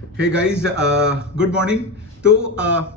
Hey guys, good morning. तो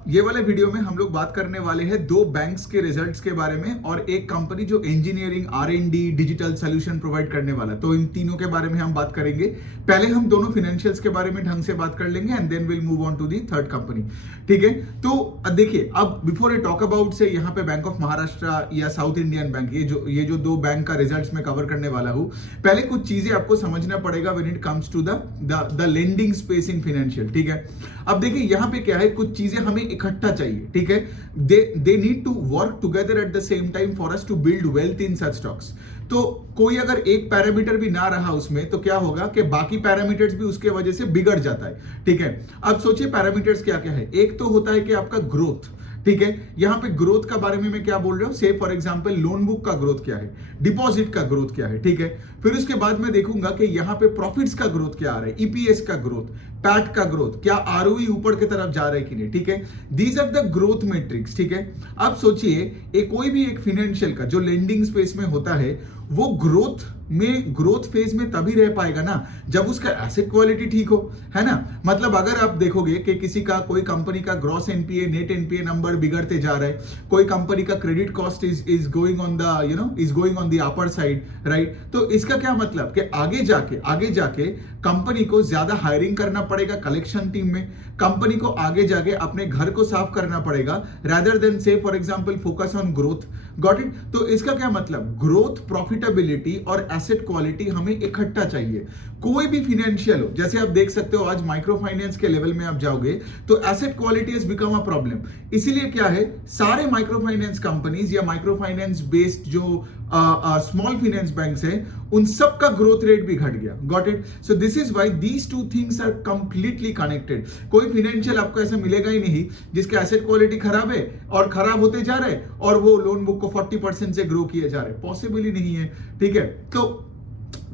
ये वाले वीडियो में हम लोग बात करने वाले हैं दो बैंक्स के रिजल्ट्स के बारे में और एक कंपनी जो engineering R&D digital solution provide करने वाला है। तो इन तीनों के बारे में हम बात करेंगे। पहले हम दोनों फाइनेंशियल्स के बारे में ढंग से बात कर लेंगे and then will move on to the third company. ठीक है, तो देखिए, अब बिफोर ए टॉक अबाउट से यहाँ पे बैंक ऑफ महाराष्ट्र या साउथ इंडियन बैंक, ये जो दो बैंक का रिजल्ट्स में कवर करने वाला हूँ, पहले कुछ चीजें आपको समझना पड़ेगा when it comes to the lending space in financial. ठीक है, अब देखिए यहाँ पे क्या है, कुछ चीजें हमें इकट्ठा चाहिए। ठीक है, they need to work together at the same time for us to build wealth in such stocks. तो कोई अगर एक पैरामीटर भी ना रहा उसमें तो क्या होगा कि बाकी पैरामीटर्स भी उसके वजह से बिगड़ जाता है। ठीक है, अब सोचिए पैरामीटर्स क्या क्या है। एक तो होता है कि आपका ग्रोथ। ठीक है, यहां पे ग्रोथ का बारे में मैं क्या बोल रहा हूं, से फॉर एग्जांपल लोन बुक का ग्रोथ क्या है, डिपॉजिट का ग्रोथ क्या है। ठीक है, फिर उसके बाद मैं देखूंगा कि यहां पे प्रॉफिट्स का ग्रोथ क्या आ रहा है, ईपीएस का ग्रोथ, पैट का ग्रोथ, क्या आरओई ऊपर की तरफ जा रहा है कि नहीं। ठीक है, these are the growth matrix. ठीक है, अब सोचिए कोई भी एक फाइनेंशियल का जो लेंडिंग स्पेस में होता है वो ग्रोथ फेज में तभी रह पाएगा ना जब उसका एसेट क्वालिटी ठीक हो, है ना। मतलब अगर आप देखोगे कि किसी का, कोई कंपनी का gross NPA net NPA number बिगड़ते जा रहा है, कोई कंपनी का credit cost is going on the upper side, right. तो इसका क्या मतलब कि आगे जाके कंपनी को ज्यादा हायरिंग करना पड़ेगा कलेक्शन टीम में, कंपनी को आगे जाके अपने घर को साफ करना पड़ेगा रादर देन से for example focus on growth. Got it. तो इसका क्या मतलब, ग्रोथ, प्रॉफिटेबिलिटी और एसेट क्वालिटी हमें इकट्ठा चाहिए। कोई भी फाइनेंशियल हो, जैसे आप देख सकते हो आज माइक्रो फाइनेंस के लेवल में आप जाओगे तो asset quality has become a problem. इसीलिए क्या है, सारे माइक्रो फाइनेंस कंपनीज या माइक्रो फाइनेंस बेस्ड जो स्मॉल फाइनेंस बैंक्स हैं उन सब का ग्रोथ रेट भी घट गया। Got it. So this is why these two things are completely connected. कोई फाइनेंशियल आपको ऐसा मिलेगा ही नहीं जिसके एसेट क्वालिटी खराब है और खराब होते जा रहे हैं और वो लोन बुक को 40% से ग्रो किए जा रहे हैं, पॉसिबल ही नहीं है। ठीक है, तो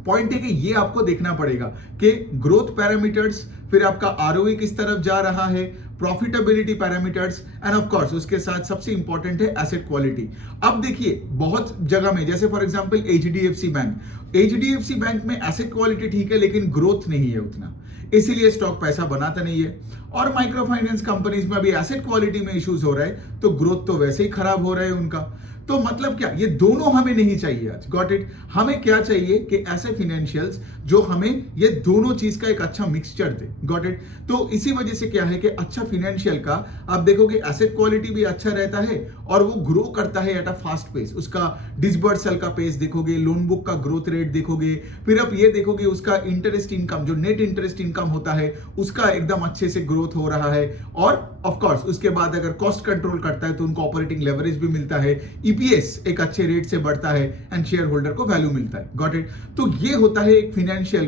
पॉइंट है कि ये आपको देखना पड़ेगा कि ग्रोथ पैरामीटर्स, फिर आपका आरओई किस तरफ जा रहा है, profitability parameters end of course उसके साथ सबसे इंपॉर्टेंट है एसेट क्वालिटी। अब देखिए बहुत जगह में, जैसे फॉर एग्जांपल एचडीएफसी बैंक में एसेट क्वालिटी ठीक है लेकिन ग्रोथ नहीं है उतना, इसीलिए स्टॉक पैसा बनाता नहीं है। और माइक्रो फाइनेंस कंपनीज में अभी एसेट क्वालिटी में इश्यूज हो रहा है तो ग्रोथ तो वैसे ही खराब हो रहा है उनका। तो मतलब क्या, ये दोनों हमें नहीं चाहिए आज। Got it. हमें क्या चाहिए कि ऐसे फाइनेंशियल्स जो हमें ये दोनों चीज का एक अच्छा मिक्सचर दे। Got it. तो इसी वजह से क्या है कि अच्छा फाइनेंशियल का आप देखोगे एसेट क्वालिटी भी अच्छा रहता है और वो ग्रो करता है एट अ फास्ट पेस। उसका डिसबर्सल का पेस देखोगे, लोन बुक का ग्रोथ रेट देखोगे, फिर आप ये देखोगे उसका इंटरेस्ट इनकम, जो नेट इंटरेस्ट इनकम होता है उसका एकदम अच्छे से ग्रोथ हो रहा है। और ऑफ कोर्स उसके बाद अगर कॉस्ट कंट्रोल करता है तो उनको ऑपरेटिंग लेवरेज भी मिलता है, ईपीएस एक अच्छे रेट से बढ़ता है एंड शेयर होल्डर को वैल्यू मिलता है। Got it. तो ये होता है एक फाइनेंशियल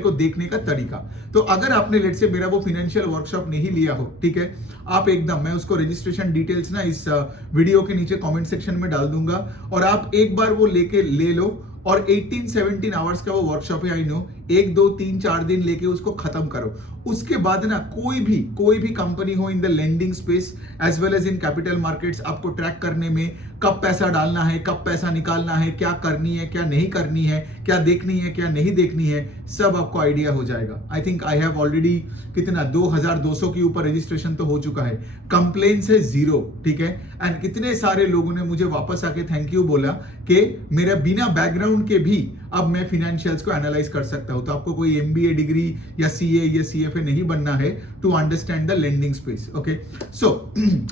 को देखने का तरीका। तो अगर आपने लेट से मेरा वो फाइनेंशियल वर्कशॉप नहीं लिया हो, ठीक है, आप एकदम, मैं उसको रजिस्ट्रेशन डिटेल्स ना इस वीडियो के नीचे कमेंट सेक्शन में डाल दूंगा और आप एक बार वो ले लो। और 18-17 आवर्स का वो वर्कशॉप है, आई नो, 1 2 3 4 दिन लेके उसको खत्म करो। उसके बाद ना कोई भी कंपनी हो in the lending space as well as in capital markets, आपको ट्रैक करने में कब पैसा डालना है, कब पैसा निकालना है, क्या करनी है, क्या नहीं करनी है, क्या देखनी है, क्या नहीं देखनी है, सब आपको आइडिया हो जाएगा। I think I have already कितना 2200 के ऊपर रजिस्ट्रेशन तो हो चुका है, कंप्लेंट्स है 0। ठीक है, एंड कितने सारे लोगों ने मुझे वापस आके थैंक यू बोला कि मेरा बिना बैकग्राउंड के भी अब मैं फाइनेंशियल्स को एनालाइज कर सकता हूं। तो आपको कोई एमबीए डिग्री या सीए या सीएफए नहीं बनना है to understand the lending space. Okay, so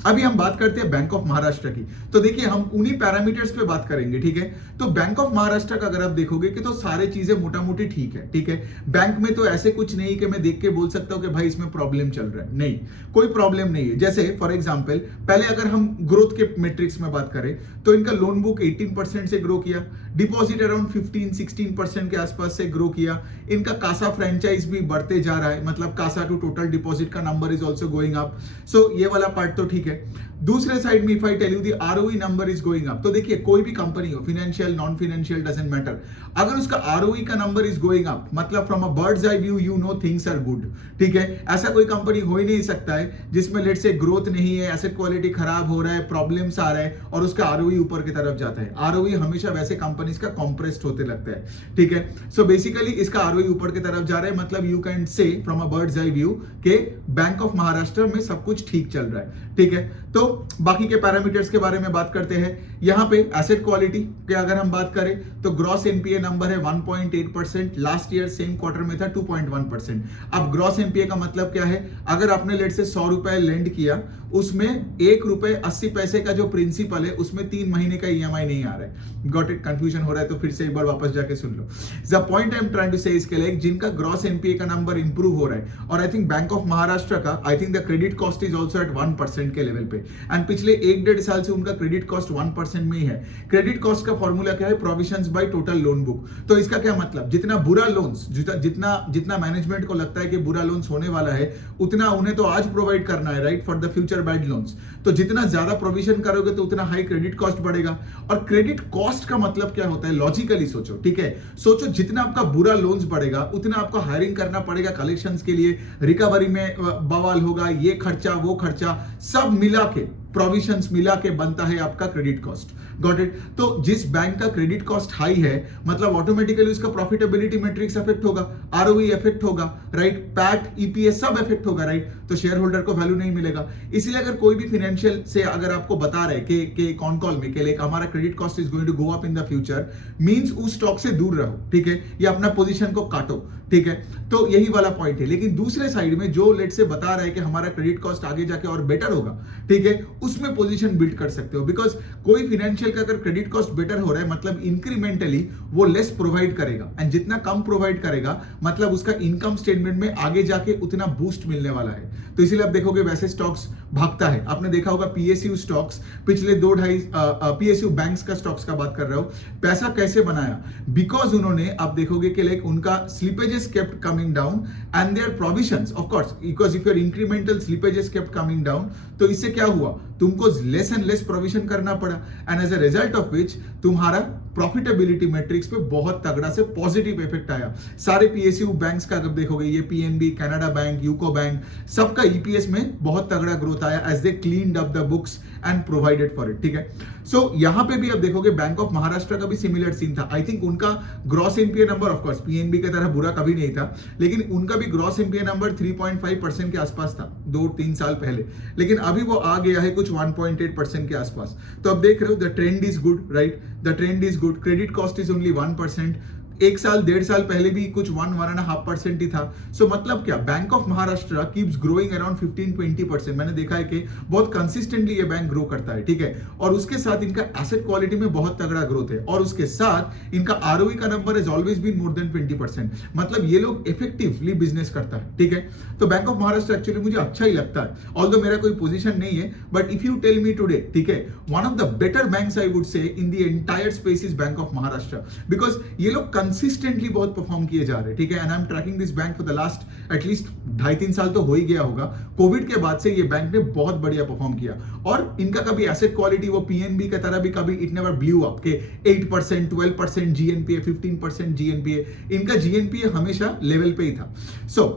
अभी हम बात करते हैं बैंक ऑफ महाराष्ट्र की। तो देखिए हम उन्हीं पैरामीटर्स पे बात करेंगे। ठीक है, तो बैंक ऑफ महाराष्ट्र का अगर आप देखोगे कि तो सारी चीजें मोटा मोटी ठीक है। ठीक है, बैंक में तो ऐसे कुछ नहीं कि मैं देख के बोल सकता हूं कि भाई इसमें प्रॉब्लम चल रहा है, नहीं, कोई प्रॉब्लम नहीं है। जैसे फॉर एग्जाम्पल पहले अगर हम ग्रोथ के मेट्रिक्स में बात करें तो इनका लोन बुक 18% से ग्रो किया, डिपॉजिट अराउंड 15-16% के आसपास से ग्रो किया, इनका कासा फ्रेंचाइज भी बढ़ते जा रहा है, मतलब कासा टू टोटल डिपॉजिट का number is also going up. So ये वाला पार्ट तो ठीक है। दूसरे साइड में if I tell you the ROE number is going up, तो देखिए कोई भी कंपनी हो, financial non financial doesn't matter, अगर उसका आरओई का नंबर इज गोइंग अप मतलब from a bird's eye view you know things are good. ठीक है, ऐसा कोई कंपनी हो ही नहीं सकता है जिसमें लेट से ग्रोथ नहीं है, एसेट क्वालिटी खराब हो रहा है, प्रॉब्लम्स आ रहा है और उसका आरओई ऊपर की तरफ जाता है। आरओई हमेशा वैसे कंपनीज का कॉम्प्रेस्ड होते लगता है, जाए, ठीक है। सो बेसिकली इसका आरओई ऊपर की तरफ जा रहा है, मतलब you can say from a bird's eye view के बैंक ऑफ महाराष्ट्र में सब कुछ ठीक चल रहा है, ठीक है। तो बाकी के पैरामीटर्स के बारे में बात करते हैं। यहां पे एसेट क्वालिटी के अगर हम बात करें तो ग्रॉस एनपीए नंबर है 1.8%, लास्ट ईयर सेम क्वार्टर में था 2.1%। अब ग्रॉस एनपीए का मतलब क्या है, अगर आपने लेट से 100 रुपए लेंड किया, उसमें ₹1.80 का जो प्रिंसिपल है उसमें 3 महीने का ईएमआई नहीं आ रहा है। Got it? कंफ्यूजन हो रहा है तो फिर से एक बार वापस जाके सुन लो। The point I am trying to say इसके लिए, जिनका ग्रॉस एनपीए का नंबर इंप्रूव हो रहा है, और I think bank of Maharashtra का, I think the credit cost is also at 1% के लेवल पे, एंड पिछले 1-1.5 साल से उनका क्रेडिट कॉस्ट 1% में ही है। क्रेडिट कॉस्ट का फॉर्मूला क्या है? Provisions by total loan book. तो इसका क्या मतलब, जितना बुरा लोन्स, जितना मैनेजमेंट को लगता है कि बुरा लोन्स होने वाला है, उतना उन्हें तो आज प्रोवाइड करना है, right, for the future bad loans. तो जितना ज्यादा प्रोविजन करोगे तो उतना हाई क्रेडिट कॉस्ट बढ़ेगा। और क्रेडिट कॉस्ट का मतलब क्या होता है, लॉजिकली सोचो, ठीक है। सोचो जितना आपका बुरा लोन्स बढ़ेगा उतना आपको हायरिंग करना पड़ेगा कलेक्शंस के लिए, रिकवरी में बवाल होगा, ये खर्चा वो खर्चा सब मिला के, प्रोविजंस मिला के बनता है आपका क्रेडिट कॉस्ट। Got it? तो जिस बैंक का क्रेडिट कॉस्ट हाई है, मतलब ऑटोमेटिकली उसका प्रॉफिटेबिलिटी मैट्रिक्स इफेक्ट होगा, आरओई इफेक्ट होगा, राइट, पैट, ईपीएस सब इफेक्ट होगा, राइट। तो शेयर होल्डर को वैल्यू नहीं मिलेगा। इसलिए अगर कोई भी फाइनेंशियल से अगर आपको बता रहे कि कॉन कॉल में कि लाइक हमारा credit cost is going to go up in the future, means उस स्टॉक से दूर रहो, ठीक है, या अपना पोजीशन को काटो, ठीक है। तो यही वाला पॉइंट है। लेकिन दूसरे साइड में जो लेट से बता रहा है कि हमारा क्रेडिट कॉस्ट आगे जाके और बेटर होगा, ठीक है, उसमें पोजीशन बिल्ड कर सकते हो। बिकॉज कोई फाइनेंशियल का अगर क्रेडिट कॉस्ट बेटर हो रहा है, मतलब इंक्रीमेंटली वो लेस प्रोवाइड करेगा, एंड जितना कम प्रोवाइड करेगा मतलब उसका इनकम स्टेटमेंट में आगे जाके उतना बूस्ट मिलने वाला है। तो इसीलिए आप देखोगे वैसे स्टॉक्स भागता है। आपने देखा होगा पीएसयू स्टॉक्स पिछले 2-2.5 पीएसयू बैंक्स का स्टॉक्स का बात कर रहा हूं, पैसा कैसे बनाया, बिकॉज उन्होंने, आप देखोगे कि लाइक उनका slippages kept coming down and their provisions, of course, because if your incremental slippages kept coming down, तो इससे क्या हुआ, तुमको लेस एंड लेस प्रोविजन करना पड़ा, and as a result of which तुम्हारा प्रॉफिटेबिलिटी मैट्रिक्स पे बहुत तगड़ा से पॉजिटिव इफेक्ट आया। सारे पीएसयू बैंक्स का अगर देखोगे, ये PNB, Canada bank, UCO bank, सबका ईपीएस में बहुत तगड़ा ग्रोथ आया as they cleaned up the books and provided for it, ठीक है। सो यहां पे भी आप देखोगे बैंक ऑफ महाराष्ट्र का भी सिमिलर सीन था। आई थिंक उनका gross NPA number, of course PNB की तरह बुरा कभी नहीं था, लेकिन उनका भी ग्रॉस एनपीए नंबर 3.5% के आसपास था 2-3 साल पहले, लेकिन अभी वो आ गया है कुछ 1.8% के आसपास। तो अब देख रहे हो the trend is good, right, the trend is good. Credit cost is only 1%। 1-1.5 साल पहले भी कुछ 1-1.5% ही था। सो मतलब क्या, bank of Maharashtra keeps growing around 15-20%। मैंने देखा है कि बहुत कंसिस्टेंटली ये बैंक ग्रो करता है, ठीक है। और उसके साथ इनका एसेट क्वालिटी में बहुत तगड़ा ग्रोथ है, और उसके साथ इनका आरओई का number is always been more than 20%। मतलब ये लोग इफेक्टिवली बिजनेस करता है, ठीक है। तो बैंक ऑफ महाराष्ट्र एक्चुअली मुझे अच्छा ही लगता है, ऑल्दो मेरा कोई पोजीशन नहीं है, but if you tell me today, ठीक है, one of the better banks I would say in the entire space is bank of Maharashtra, because ये लोग कंसिस्टेंटली बहुत परफॉर्म किए जा रहे हैं, ठीक है। And I am tracking this bank for the last at least 2.5-3 साल तो हो ही गया होगा। कोविड के बाद से ये बैंक ने बहुत बढ़िया परफॉर्म किया, और इनका कभी एसेट क्वालिटी वो पीएनबी की तरह भी कभी इट नेवर ब्लू अप के 8%, 12% जीएनपीए, 15% जीएनपीए, इनका जीएनपीए हमेशा लेवल पे ही था। सो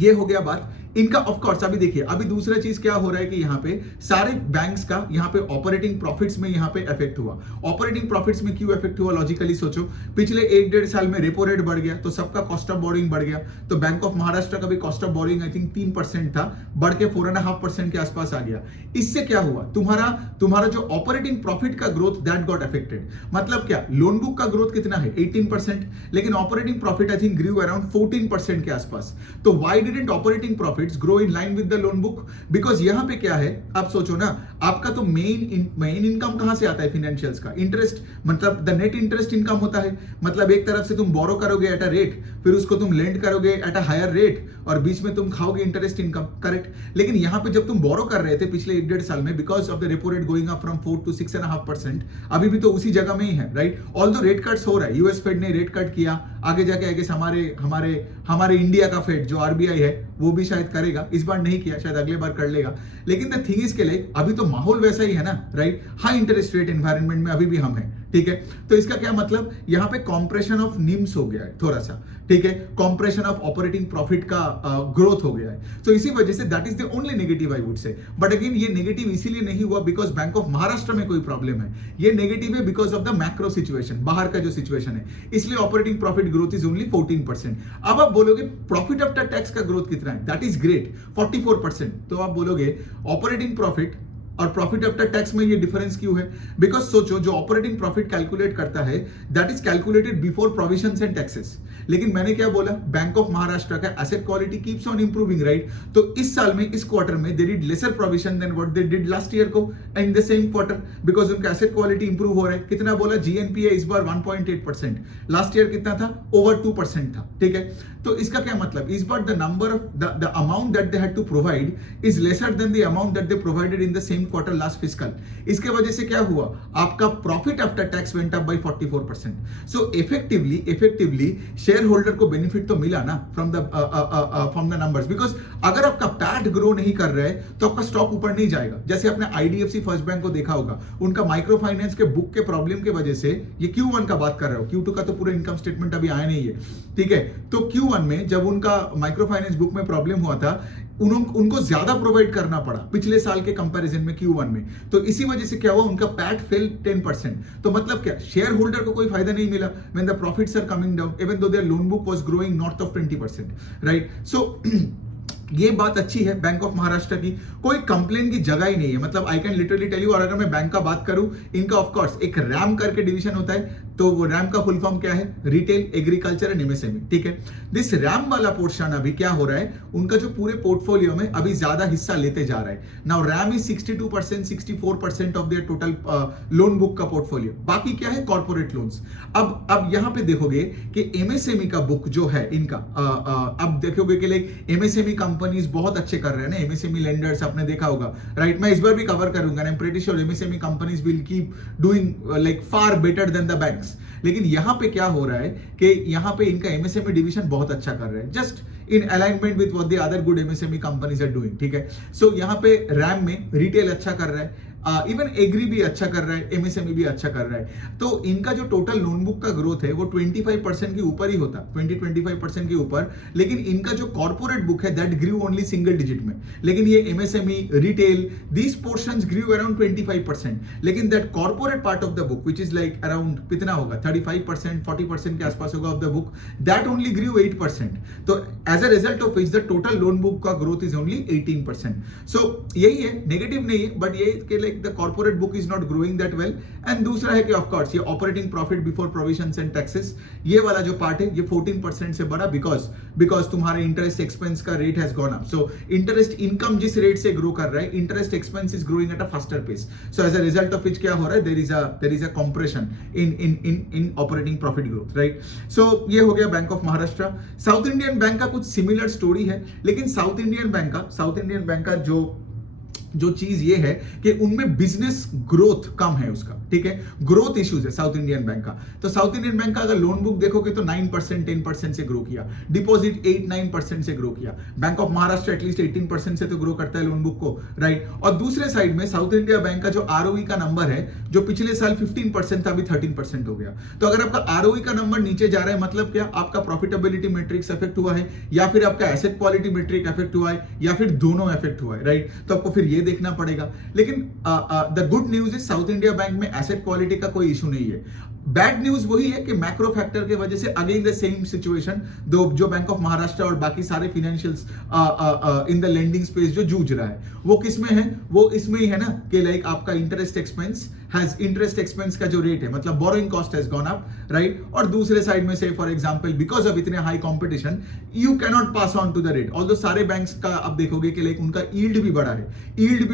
ये हो गया बात इनका। ऑफ कोर्स अभी देखिए, अभी दूसरा चीज क्या हो रहा है कि यहाँ पे सारे बैंक्स का यहाँ पे ऑपरेटिंग प्रॉफिट्स में यहाँ पे इफेक्ट हुआ। ऑपरेटिंग प्रॉफिट्स में क्यों इफेक्ट हुआ, लॉजिकली सोचो, पिछले 1-1.5 साल में रेपो रेट बढ़ गया तो सबका कॉस्ट ऑफ बोरिंग बढ़ गया। तो बैंक ऑफ महाराष्ट्र का भी cost of boring I think 3% था, बढ़ के 4.5% के आसपास आ गया। इससे क्या हुआ, तुम्हारा जो ऑपरेटिंग प्रॉफिट का ग्रोथ दैट गॉट अफेक्टेड। मतलब क्या, लोन बुक का ग्रोथ कितना है 18%, लेकिन operating profit I think grew around 14% के आसपास। तो why didn't operating profit grow in line with the loan book, because यहां पे क्या है, आप सोचो ना, आपका तो मेन इनकम कहां से आता है फाइनेंशियल्स का, इंटरेस्ट, मतलब द नेट इंटरेस्ट इनकम होता है। मतलब एक तरफ से तुम बोरो करोगे एट अ रेट, फिर उसको तुम लेंड करोगे एट अ हायर रेट, और बीच में तुम खाओगे इंटरेस्ट इनकम, करेक्ट। लेकिन यहां पे जब तुम बोरो कर रहे थे पिछले 1-1.5 साल में, because of the repo rate going up from 4 to 6.5%, अभी भी तो उसी जगह में ही है, राइट। ऑल्दो रेट कट्स हो रहा है, यूएस फेड ने रेट कट किया, आगे जाके आई गेस हमारे इंडिया का फेड जो आरबीआई है वो भी शायद करेगा, इस बार नहीं किया, शायद अगले बार कर लेगा। लेकिन द थिंग इज के लिए अभी तो माहौल वैसा ही है ना, right, high interest rate environment में अभी भी हम हैं, ठीक है। तो इसका क्या मतलब, यहाँ पे कॉम्प्रेशन ऑफ निम्स हो गया है थोड़ा सा, ठीक है, कॉम्प्रेशन ऑफ ऑपरेटिंग प्रॉफिट का ग्रोथ हो गया है। तो इसी वजह say that is the only negative I would से। बट अगेन ये नेगेटिव इसीलिए नहीं हुआ बिकॉज बैंक ऑफ महाराष्ट्र में कोई प्रॉब्लम है, ये नेगेटिव है because of the macro situation, बाहर का जो सिचुएशन है, इसलिए operating profit growth is only 14%। अब आप बोलोगे प्रॉफिट आफ्टर टैक्स का ग्रोथ कितना है, दैट इज ग्रेट 44%। तो आप बोलोगे ऑपरेटिंग प्रॉफिट और प्रॉफिट आफ्टर टैक्स में ये डिफरेंस क्यों है, बिकॉज सोचो जो ऑपरेटिंग प्रॉफिट कैलकुलेट करता है that is calculated before provisions and taxes. लेकिन मैंने क्या बोला, बैंक ऑफ महाराष्ट्र का asset quality keeps on improving, right. तो इस साल में, इस क्वार्टर में they did lesser provision than what they did last year को in the same quarter, because उनका एसेट क्वालिटी इंप्रूव हो रहा है। कितना बोला, जीएनपीए इस बार 1.8%, लास्ट ईयर कितना था, ओवर 2% था, ठीक है। तो इसका क्या मतलब, इस बार the number of the amount that they had to provide is lesser than the amount that they provided in the same quarter last fiscal. इसके वजह से क्या हुआ, आपका profit after tax went up by 44%। So effectively share holder को benefit तो मिला ना फ्रॉम द नंबर्स, बिकॉज अगर आपका पैट ग्रो नहीं कर रहा है तो आपका स्टॉक ऊपर नहीं जाएगा। जैसे आपने आईडीएफसी फर्स्ट बैंक को देखा होगा, उनका माइक्रो फाइनेंस के बुक के प्रॉब्लम की वजह से, ये Q1 का बात कर रहे हो, Q2 का तो पूरा इनकम स्टेटमेंट अभी आया नहीं है, ठीक है। तो Q1 में जब उनका माइक्रो फाइनेंस बुक में प्रॉब्लम हुआ था, उनको ज्यादा प्रोवाइड करना पड़ा पिछले साल के कंपैरिजन में Q1 में। तो इसी वजह से क्या हुआ, उनका पैट फेल 10%। तो मतलब क्या, शेयर होल्डर को कोई फायदा नहीं मिला when the profits are coming down even though their loan book was growing north of 20%, right. So ये बात अच्छी है बैंक ऑफ महाराष्ट्र की, कोई कंप्लेन की जगह ही नहीं है। मतलब I can literally tell you, और अगर मैं बैंक का बात करूं, इनका ऑफ कोर्स एक रैम करके डिवीजन होता है, तो वो रैम का फुल फॉर्म क्या है, रिटेल, एग्रीकल्चर एंड एमएसएमई, ठीक है। दिस रैम वाला पोर्शन अभी क्या हो रहा है, उनका जो पूरे पोर्टफोलियो में अभी ज्यादा हिस्सा लेते जा रहा है। Now RAM is 62%, 64% of their total loan book का पोर्टफोलियो। बाकी क्या है, कॉर्पोरेट लोन्स। अब यहां पे देखोगे कि एमएसएमई का बुक जो है इनका, अब देखोगे कि लाइक एमएसएमई कंपनीज बहुत अच्छे कर रहे हैं ना, एमएसएमई लेंडर्स आपने देखा होगा, राइट। मैं इस बार भी कवर करूंगा, I am pretty sure MSME companies will keep doing like far better than the banks. लेकिन यहां पे क्या हो रहा है कि यहां पे इनका एमएसएमई डिवीजन बहुत अच्छा कर रहा है, just in alignment with what the other good MSME companies are doing, ठीक है। सो यहां पे रैम में रिटेल अच्छा कर रहा है, इवन एग्री भी अच्छा कर रहा है, एमएसएमई भी अच्छा कर रहा है। तो इनका जो टोटल लोन बुक का ग्रोथ है वो 25% के ऊपर ही होता, 20-25% के ऊपर। लेकिन इनका जो कॉर्पोरेट बुक है that grew only single digit में। लेकिन ये MSME, retail, these portions grew around 25%। लेकिन that corporate part of the book which is like around कितना होगा, 35%, 40% के आसपास होगा of the book, that only grew 8%। तो as a result of which the total loan book का growth is only 18%। So यही है, नेगेटिव नहीं है, बट ये the corporate book is not growing that well। and दूसरा है कि of course ये operating profit before provisions and taxes, ये वाला जो पार्ट है ये 14% से बड़ा, because तुम्हारे इंटरेस्ट एक्सपेंस का rate has gone up. So interest income जिस रेट से ग्रो कर रहा है, interest expense is growing at a faster pace. So as a result of which क्या हो रहा है, there is a compression in operating profit growth, right. So ये हो गया bank of Maharashtra. South Indian bank का कुछ सिमिलर स्टोरी है, लेकिन साउथ इंडियन बैंक का जो चीज ये है कि उनमें बिजनेस ग्रोथ कम है उसका, ठीक है, ग्रोथ इश्यूज है साउथ इंडियन बैंक का। तो साउथ इंडियन बैंक का अगर लोन बुक देखोगे तो 9%, 10% से ग्रो किया, डिपॉजिट 8-9% से ग्रो किया। बैंक ऑफ महाराष्ट्र एटलीस्ट 18% से तो ग्रो करता है लोन बुक को, राइट। और दूसरे साइड में साउथ इंडिया बैंक का जो आरओई का नंबर है, जो पिछले साल 15% था, अभी 13% हो गया। तो अगर आपका आरओई का नंबर नीचे जा रहा है, मतलब क्या, आपका प्रॉफिटेबिलिटी मैट्रिक्स इफेक्ट हुआ है, या फिर आपका एसेट क्वालिटी मैट्रिक इफेक्ट हुआ है, या फिर दोनों इफेक्ट हुआ है, राइट। तो आपको फिर ये देखना पड़ेगा। लेकिन the good news is south India bank में एसेट क्वालिटी का कोई इशू नहीं है। बैड न्यूज वही है कि मैक्रो फैक्टर की वजह से अगेन द सेम सिचुएशन जो बैंक ऑफ महाराष्ट्र और बाकी सारे financials in the lending space जो जूझ रहा है, वो किसमें है, वो इसमें ही है ना कि लाइक आपका इंटरेस्ट एक्सपेंस का जो रेट है, मतलब borrowing cost has gone up, right. और दूसरे साइड में से फॉर एग्जांपल बिकॉज ऑफ इतने high competition you can not pass on to the rate. Although सारे बैंक्स का आप देखोगे कि लाइक उनका यील्ड भी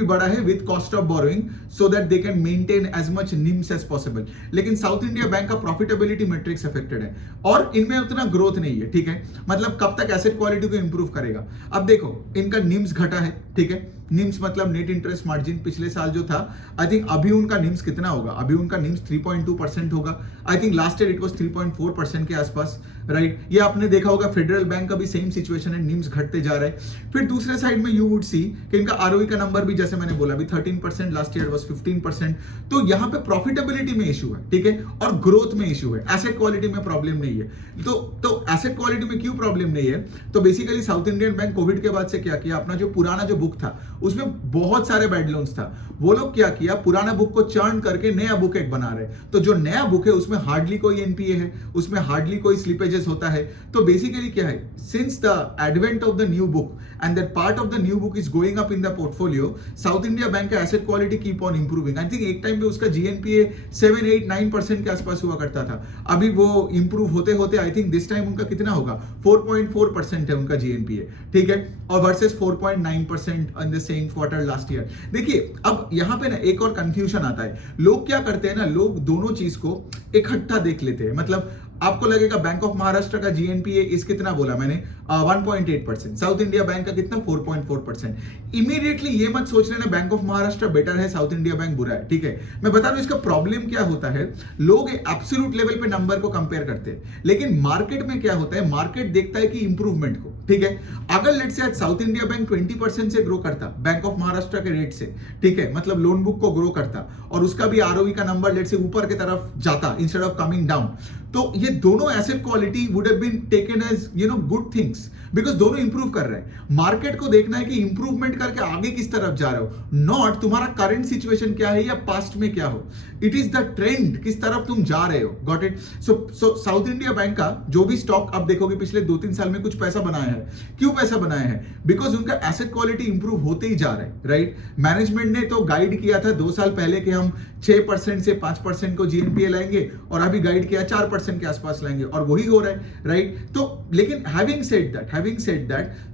बड़ा है with cost of borrowing, so that they can maintain as much NIMs as possible. लेकिन साउथ इंडिया बैंक का प्रॉफिटेबिलिटी मैट्रिक्स अफेक्टेड है और इनमें उतना ग्रोथ नहीं है, ठीक है। मतलब कब तक एसेट क्वालिटी को इंप्रूव करेगा। अब देखो इनका निम्स घटा है, ठीक है, निम्स मतलब नेट इंटरेस्ट मार्जिन पिछले साल जो था, आई थिंक अभी उनका निम्स कितना होगा, अभी उनका निम्स 3.2% होगा। I think last year it was 3.4% के आसपास, राइट। ये आपने देखा होगा फेडरल बैंक का भी सेम सिचुएशन है, निम्स घटते जा रहे हैं। फिर दूसरे साइड में यू वुड सी कि इनका आरओई का नंबर भी जैसे मैंने बोला अभी 13%, लास्ट ईयर वाज 15%। तो यहाँ पे प्रॉफिटेबिलिटी में इशू है, ठीक है, और ग्रोथ में इशू है, एसेट क्वालिटी में प्रॉब्लम नहीं है। तो एसेट क्वालिटी में क्यों प्रॉब्लम नहीं है, तो basically south Indian bank Covid के बाद से क्या किया, अपना जो पुराना जो बुक था उसमें बहुत सारे बैड लोन्स था, वो लोग क्या किया, पुराना बुक को चर्न करके नया बुक एक बना रहे। तो जो नया बुक है उसमें हार्डली कोई एनपीए है, उसमें हार्डली कोई स्लिपेजेस होता है। तो बेसिकली क्या है, since the advent of the new book and that part of the new book is going up in the portfolio, South India bank का asset quality keep on improving. I think एक time पे उसका GNPA 7, 8, 9% के आसपास हुआ करता था, अभी वो इंप्रूव होते होते आई थिंक दिस टाइम उनका कितना होगा, 4.4% है उनका जीएनपीए, ठीक है, और versus 4.9% in the same quarter last year. देखिए अब यहां पे ना एक और कंफ्यूजन आता है, लोग क्या करते हैं ना, लोग दोनों चीज को इकट्ठा देख लेते हैं। मतलब आपको लगेगा बैंक ऑफ महाराष्ट्र का जीएनपीए इस कितना बोला मैंने 1.8%, साउथ इंडिया बैंक का कितना 4.4%। इमीडिएटली ये मत सोच लेना बैंक ऑफ महाराष्ट्र बेटर है, साउथ इंडिया बैंक बुरा है, ठीक है। मैं बता दूं इसका प्रॉब्लम क्या होता है, लोग एब्सोल्यूट लेवल पे नंबर को कंपेयर करते हैं, लेकिन मार्केट में क्या होता है, मार्केट देखता है कि इंप्रूवमेंट को, ठीक है। अगर लेट्स से आज साउथ इंडिया बैंक 20% से ग्रो करता बैंक ऑफ महाराष्ट्र के रेट से, ठीक है, मतलब लोन बुक को ग्रो करता और उसका भी आरओई का नंबर लेट्स से ऊपर की तरफ जाता इंस्टेड ऑफ कमिंग डाउन, तो ये दोनों asset quality would have been taken as good things, because दोनों इंप्रूव कर रहे हैं। मार्केट को देखना है कि इंप्रूवमेंट करके आगे किस तरफ जा रहे हो, नॉट तुम्हारा करंट सिचुएशन क्या है या पास्ट में क्या हो, इट इज द ट्रेंड, किस तरफ तुम जा रहे हो। Got it. So south India bank का जो भी स्टॉक आप देखोगे पिछले 2-3 साल में कुछ पैसा बनाया है, क्यों पैसा बनाया है, बिकॉज उनका एसेट क्वालिटी इंप्रूव होते ही जा रहा है, राइट। मैनेजमेंट ने तो गाइड किया था 2 साल पहले कि हम 6% से 5% को जीएनपीए लाएंगे, और अभी गाइड किया 4% के आसपास लाएंगे, और वही हो रहा है, राइट। तो लेकिन हैविंग सेड दैट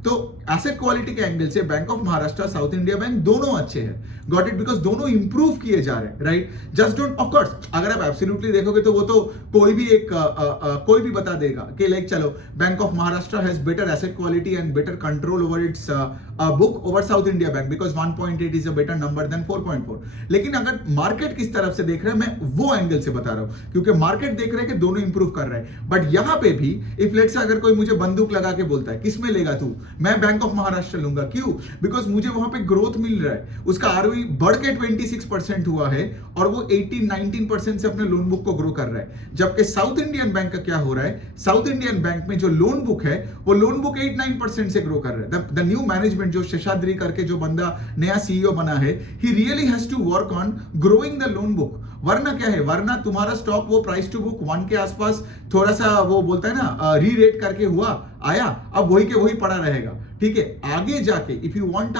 तो एसेट क्वालिटी के एंगल से bank of Maharashtra, south India bank दोनों अच्छे हैं, गॉट इट, बिकॉज दोनों इंप्रूव किए जा रहे हैं, right. Just don't, of course अगर आप एब्सोल्युटली देखोगे तो वो तो कोई भी बता देगा कि लाइक चलो bank of Maharashtra has better asset quality and better control over its book over south India bank, because 1.8 is a better number than 4.4। लेकिन अगर मार्केट किस तरफ से देख रहा है, मैं वो एंगल से बता रहा हूं, क्योंकि मार्केट देख रहे हैं कि दोनों इंप्रूव कर रहे हैं। बट यहां पे भी इफ लेट्स अगर कोई मुझे बंदूक लगा के बोलता है किस में लेगा तू, मैं बैंक ऑफ महाराष्ट्र लूंगा, क्यों, बिकॉज मुझे वहां पे ग्रोथ मिल रहा है, उसका आरओई बढ़ के 26% हुआ है और वो 18-19% से अपने लोन बुक को ग्रो कर रहा है। जबकि साउथ इंडियन बैंक का क्या हो रहा है, साउथ इंडियन बैंक में जो लोन बुक है वो लोन बुक 8-9% से ग्रो कर रहा है। द न्यू मैनेजमेंट जो शेषाद्री करके जो बंदा नया सीईओ बना है, he really has to work on growing the loan book. वरना क्या है, वरना तुम्हारा स्टॉक वो प्राइस टू बुक 1 के आसपास थोड़ा सा वो बोलता है ना री रेट करके हुआ आया, अब वही के वही पड़ा रहेगा, ठीक है। आगे जाके if you want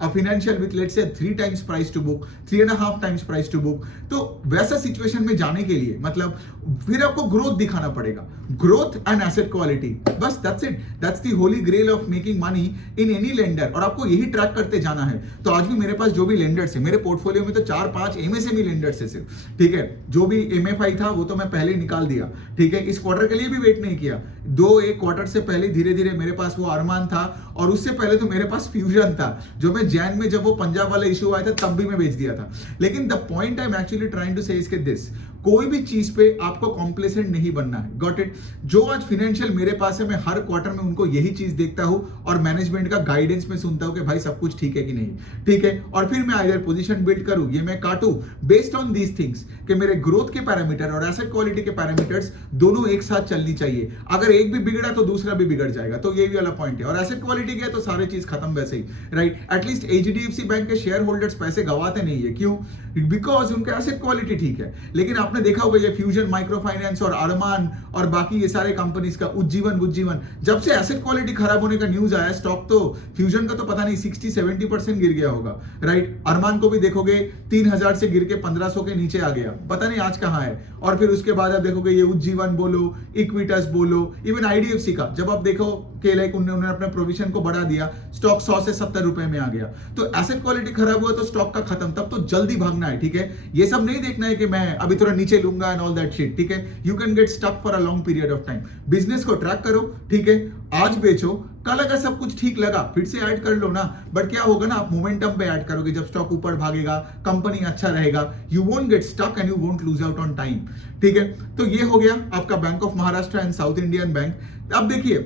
a financial with let's say 3 times price to book, 3.5 times price to book, तो वैसा सिचुएशन में जाने के लिए मतलब फिर आपको ग्रोथ दिखाना पड़ेगा, ग्रोथ एंड एसेट क्वालिटी, बस that's it, that's the holy grail of making money in any lender, और आपको यही ट्रैक करते जाना है। तो आज भी मेरे पास जो भी लेंडर्स है, मेरे पोर्टफोलियो में तो 4-5 एमएसएमई लेंडर्स है सिर्फ, ठीक है। जो भी एमएफआई था वो तो मैं पहले निकाल दिया, ठीक है, इस क्वार्टर के लिए भी वेट नहीं किया, 2-1 क्वार्टर से पहले धीरे धीरे मेरे पास वो अरमान था, और उससे पहले तो मेरे पास फ्यूजन था, जो मैं जैन में जब वो पंजाब वाला इशू आया था तब भी मैं बेच दिया था। लेकिन the point I am actually trying to say is this, कोई भी चीज पे आपको कॉम्प्लेसेंट नहीं बनना है, गॉट इट। जो आज फाइनेंशियल मेरे पास है, मैं हर क्वार्टर में उनको यही चीज देखता हूं और मैनेजमेंट का गाइडेंस में सुनता हूं कि भाई सब कुछ ठीक है कि नहीं, ठीक है, और फिर मैं आइदर पोजीशन बिल्ड करूं, ये मैं काटूं बेस्ड ऑन दीज थिंग्स कि मेरे ग्रोथ के पैरामीटर और एसेट क्वालिटी के पैरामीटर्स दोनों एक साथ चलनी चाहिए। अगर एक भी बिगड़ा तो दूसरा भी बिगड़ जाएगा, तो ये भी वाला पॉइंट है। और एसेट क्वालिटी गया तो सारी चीज खत्म वैसे ही, राइट। एटलीस्ट एचडीएफसी बैंक के शेयर होल्डर्स पैसे गवाते नहीं है, क्यों, बिकॉज उनका एसेट क्वालिटी ठीक है। लेकिन आपने देखा होगा ये फ्यूजन माइक्रो फाइनेंस और अरमान और बाकी ये सारे कंपनीज का उज्जीवन जब से एसेट क्वालिटी खराब होने का न्यूज आया, स्टॉक तो फ्यूजन का तो पता नहीं 60-70% गिर गया होगा, राइट। अरमान को भी देखोगे 3000 से गिर के 1500 के नीचे आ गया, पता नहीं आज कहां है। और फिर उसके बाद आप देखोगे ये उज्जीवन बोलो, इक्विटस बोलो, इवन आईडीएफसी का जब आप देखो कि लाइक उन्होंने अपने प्रोविजन को बढ़ा दिया, स्टॉक 100 से 70 रुपए में आ गया, तो एसेट क्वालिटी खराब हुआ तो स्टॉक का खत्म, तब तो जल्दी भागना है, ठीक है। ये सब नहीं देखना है कि मैं अभी थोड़ा नीचे लूंगा एंड ऑल दैट शिट, ठीक है। You can get stuck for a long period of time. Business को ट्रैक करो, ठीक है, आज बेचो, कल अगर सब कुछ ठीक लगा फिर से ऐड कर लो ना। बट क्या होगा ना, आप मोमेंटम पे ऐड करोगे, जब स्टॉक ऊपर भागेगा, कंपनी अच्छा रहेगा, you won't get stuck and you won't lose out on time, ठीक है। तो ये हो गया आपका bank of Maharashtra and south Indian bank. अब देखिए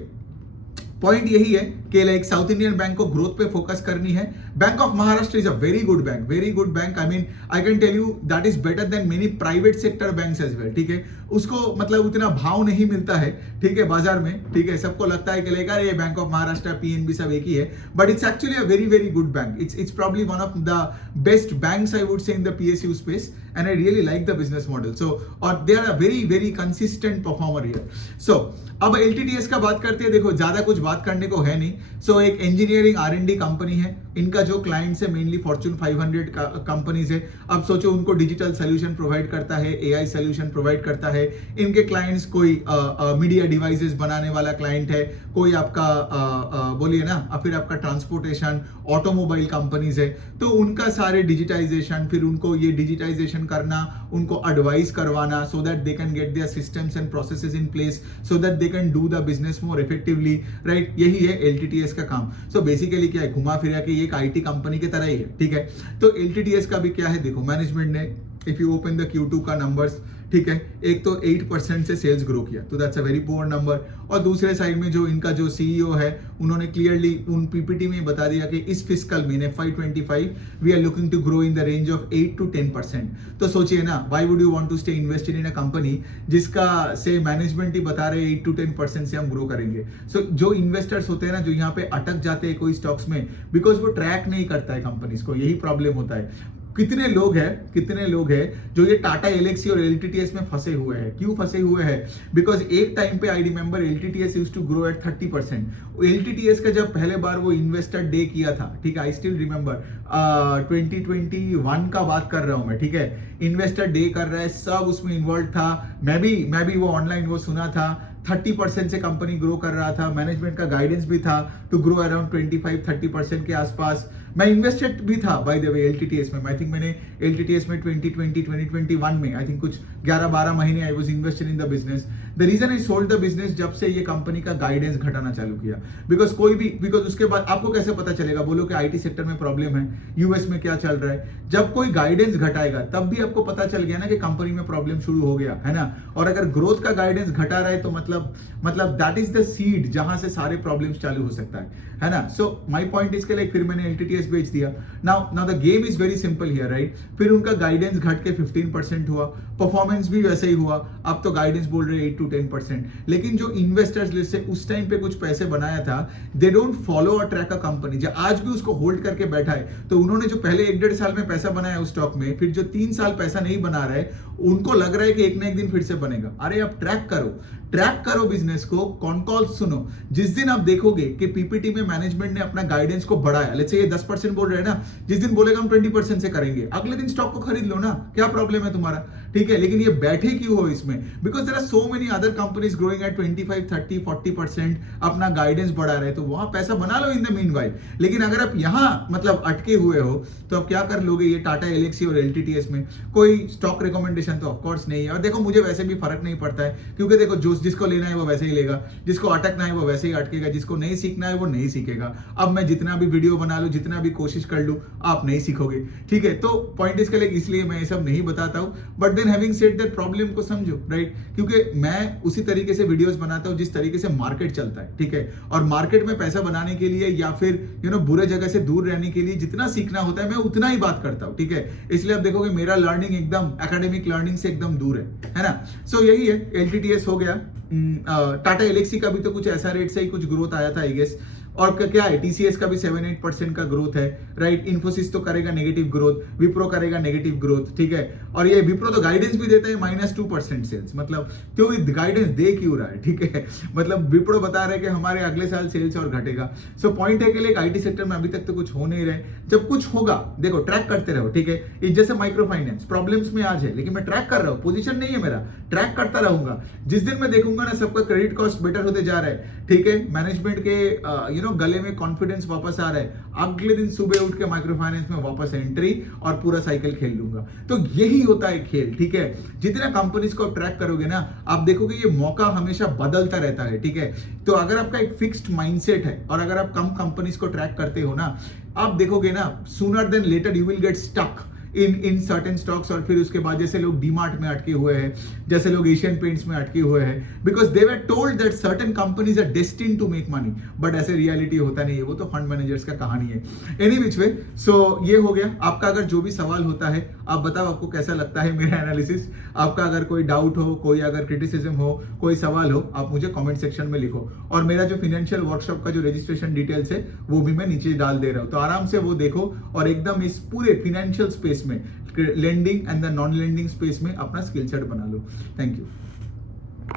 पॉइंट यही है कि लाइक साउथ इंडियन बैंक को ग्रोथ पे फोकस करनी है। Bank of Maharashtra is a very good bank, very good bank. I mean I can tell you that is better than many private sector banks as well, ठीक है। उसको मतलब उतना भाव नहीं मिलता है, ठीक है, बाजार में, ठीक है। सबको लगता है कि लाइक अरे बैंक ऑफ महाराष्ट्र, पीएनबी सब एक ही है, but it's actually a very very good bank. It's probably one of the best banks I would say in the PSU space and I really like the business model. So और they are a very very consistent performer here. So अब LTTS का बात करते हैं। देखो ज्यादा कुछ बात करने को है नहीं। सो एक इंजीनियरिंग आर&डी कंपनी है, इनका जो क्लाइंट्स है मेनली फॉर्च्यून 500 कंपनीज है। अब सोचो उनको डिजिटल सोल्यूशन प्रोवाइड करता है, एआई सोल्यूशन प्रोवाइड करता है। इनके क्लाइंट्स कोई मीडिया डिवाइसेस बनाने वाला क्लाइंट है, कोई आपका बोलिए ना, फिर आपका ट्रांसपोर्टेशन ऑटोमोबाइल कंपनीज है, तो उनका सारे डिजिटाइजेशन, फिर उनको ये डिजिटाइजेशन करना, उनको एडवाइस करवाना, so that they can get their systems and processes in place, so that they can do the business more effectively, right. यही है एलटीटीएस का काम। सो बेसिकली क्या है, घुमा फिरा के ये एक आईटी कंपनी की तरह ही है, ठीक है। तो एलटीटीएस का भी क्या है, देखो मैनेजमेंट ने if you open the Q2 का नंबर्स, ठीक है, एक तो 8% से सेल्स ग्रो किया, तो that's a very poor number. और दूसरे साइड में जो इनका जो सीईओ है, उन्होंने क्लियरली उन पीपीटी में बता दिया कि इस फिस्कल में FY25 we are looking to grow in the range of 8 to 10%। तो सोचिए ना, why would you want to stay invested in a company जिसका से मैनेजमेंट ही बता रहे 8 to 10% से हम ग्रो करेंगे। सो जो इन्वेस्टर्स होते हैं ना, जो यहाँ पे अटक जाते हैं कोई स्टॉक्स में, बिकॉज वो ट्रैक नहीं करता है कंपनीज को, यही प्रॉब्लम होता है। कितने लोग हैं जो ये टाटा एलेक्सी और एलटीटीएस में फंसे हुए हैं। क्यों फंसे हुए हैं? बिकॉज एक टाइम पे I remember LTTS used to grow at 30%। LTTS का जब पहले बार वो इन्वेस्टर डे किया था, ठीक है, आई स्टिल रिमेंबर 2021 का बात कर रहा हूं मैं, ठीक है। इन्वेस्टर डे कर रहा है, सब उसमें इन्वॉल्व था। मैं भी वो ऑनलाइन वो सुना था, 30% से कंपनी ग्रो कर रहा था। मैनेजमेंट का गाइडेंस भी था टू ग्रो अराउंड 25-30% के आसपास। मैं इन्वेस्टेड भी था बाय द वे एलटीटीएस में। आई थिंक मैंने एलटीटीएस में 2021 में आई थिंक कुछ 11-12 महीने I was invested in the business. The reason I sold the business, जब से ये कंपनी का गाइडेंस घटाना चालू किया। बिकॉज उसके बाद आपको कैसे पता चलेगा, बोलो कि आईटी सेक्टर में प्रॉब्लम है, यूएस में क्या चल रहा है। जब कोई गाइडेंस घटाएगा तब भी आपको पता चल गया ना कि कंपनी में प्रॉब्लम शुरू हो गया है ना। और अगर ग्रोथ का गाइडेंस घटा रहा है तो मतलब दैट इज द सीड जहां से सारे प्रॉब्लम्स चालू हो सकता है ना। सो माय पॉइंट इसके लिए फिर मैंने एलटीटीएस बेच दिया। Now the game is very simple here, right. फिर उनका गाइडेंस घट के 15% हुआ, परफॉर्मेंस भी वैसे ही हुआ। अब तो गाइडेंस बोल रहे 8 to 10%। लेकिन जो इन्वेस्टर्स लिस्ट से उस टाइम पे कुछ पैसे बनाया था, दे डोंट फॉलो और ट्रैक अ कंपनी। जो आज भी उसको होल्ड करके बैठा है, तो उन्होंने जो पहले 1-1.5 साल में पैसा बनाया उस स्टॉक में, फिर जो 3 साल पैसा नहीं बना रहे, उनको लग रहा है कि एक ना एक दिन फिर से बनेगा। अरे आप ट्रैक करो बिजनेस को, कॉन कॉल सुनो। जिस दिन आप देखोगे कि पीपीटी में मैनेजमेंट ने अपना गाइडेंस को बढ़ाया, लेट्स से ये 10% बोल रहे हैं ना, जिस दिन बोलेगा हम 20% से करेंगे, अगले दिन स्टॉक को खरीद लो ना, क्या प्रॉब्लम है तुम्हारा, ठीक है। लेकिन ये बैठे क्यों हो इसमें? Because there are so many other companies growing at 25, 30, 40% अपना गाइडेंस बढ़ा रहे, तो वहां पैसा बना लो इन द मीनवाइल। लेकिन अगर आप यहाँ मतलब अटके हुए हो, तो आप क्या कर लोगे? ये टाटा एलेक्सी और एलटीटीएस में कोई स्टॉक रिकमेंडेशन तो ऑफकोर्स नहीं है। और देखो मुझे वैसे भी फर्क नहीं पड़ता है, क्योंकि देखो जो जिसको लेना है वो वैसे ही लेगा, जिसको अटकना है वो वैसे ही अटकेगा, जिसको नहीं सीखना है वो नहीं सीखेगा। अब मैं जितना भी वीडियो बना लूं, जितना भी कोशिश कर लूं, आप नहीं सीखोगे, ठीक है। तो पॉइंट इसके लिए इसलिए मैं ये सब नहीं बताता हूं। But then having said that, problem को समझो, राइट। क्योंकि मैं उसी तरीके से वीडियोस बनाता हूं जिस तरीके से मार्केट चलता है, ठीक है। और मार्केट में पैसा बनाने के लिए या फिर बुरे जगह से दूर रहने के लिए जितना सीखना होता है मैं उतना ही बात करता हूं, ठीक है। इसलिए आप देखोगे मेरा लर्निंग एकदम एकेडमिक लर्निंग से एकदम दूर है ना। सो यही है, एलटीटीएस हो गया। टाटा एलेक्सी का भी तो कुछ ऐसा रेट से ही कुछ ग्रोथ आया था आई गेस। और क्या है, टीसीएस का भी 7-8% का ग्रोथ है, राइट। इन्फोसिस तो करेगा नेगेटिव ग्रोथ, विप्रो करेगा नेगेटिव ग्रोथ, ठीक है। और ये विप्रो तो गाइडेंस भी देता है -2% सेल्स, मतलब क्यों गाइडेंस दे क्यों रहा है, ठीक है। मतलब विप्रो बता रहे हैं कि हमारे अगले साल सेल्स और घटेगा। सो पॉइंट है कि लिए आईटी सेक्टर में अभी तक तो कुछ हो नहीं रहे। जब कुछ होगा देखो ट्रैक करते रहो, ठीक है। इस जैसे माइक्रो फाइनेंस प्रॉब्लम्स में आज है, लेकिन मैं ट्रैक कर रहा हूं, पोजीशन नहीं है मेरा, ट्रैक करता रहूंगा। जिस दिन मैं देखूंगा ना सबका क्रेडिट कॉस्ट बेटर होते जा रहा है, ठीक है, मैनेजमेंट के गले में कॉन्फिडेंस वापस आ रहा है, अगले दिन सुबह उठ के माइक्रो फाइनेंस में वापस एंट्री और पूरा साइकिल खेल लूंगा। तो यही होता है खेल, ठीक है। जितना कंपनीज को ट्रैक करोगे ना, आप देखोगे ये मौका हमेशा बदलता रहता है, ठीक है। तो अगर आपका एक फिक्स्ड माइंडसेट है और अगर आप कम कंपनीज को ट्रैक करते हो ना, आप देखोगे ना sooner than later you will get stuck in certain stocks. और फिर उसके बाद जैसे लोग डीमार्ट में अटके हुए हैं, जैसे लोग एशियन पेंट्स में अटके हुए हैं, because they were told that certain companies are destined to make money, but ऐसे रियलिटी होता नहीं है, वो तो फंड मैनेजर्स का कहानी है। एनी विच वे, सो ये हो गया। आपका अगर जो भी सवाल होता है आप बताओ, आपको कैसा लगता है मेरा एनालिसिस। आपका अगर कोई डाउट हो, कोई अगर क्रिटिसिज्म हो, कोई सवाल हो, आप मुझे कमेंट सेक्शन में लिखो। और मेरा जो फाइनेंशियल वर्कशॉप का जो रजिस्ट्रेशन डिटेल्स है वो भी मैं नीचे डाल दे रहा हूं, तो आराम से वो देखो और एकदम इस पूरे फाइनेंशियल स्पेस में, lending and the non lending space में अपना स्किल सेट बना लो। Thank you.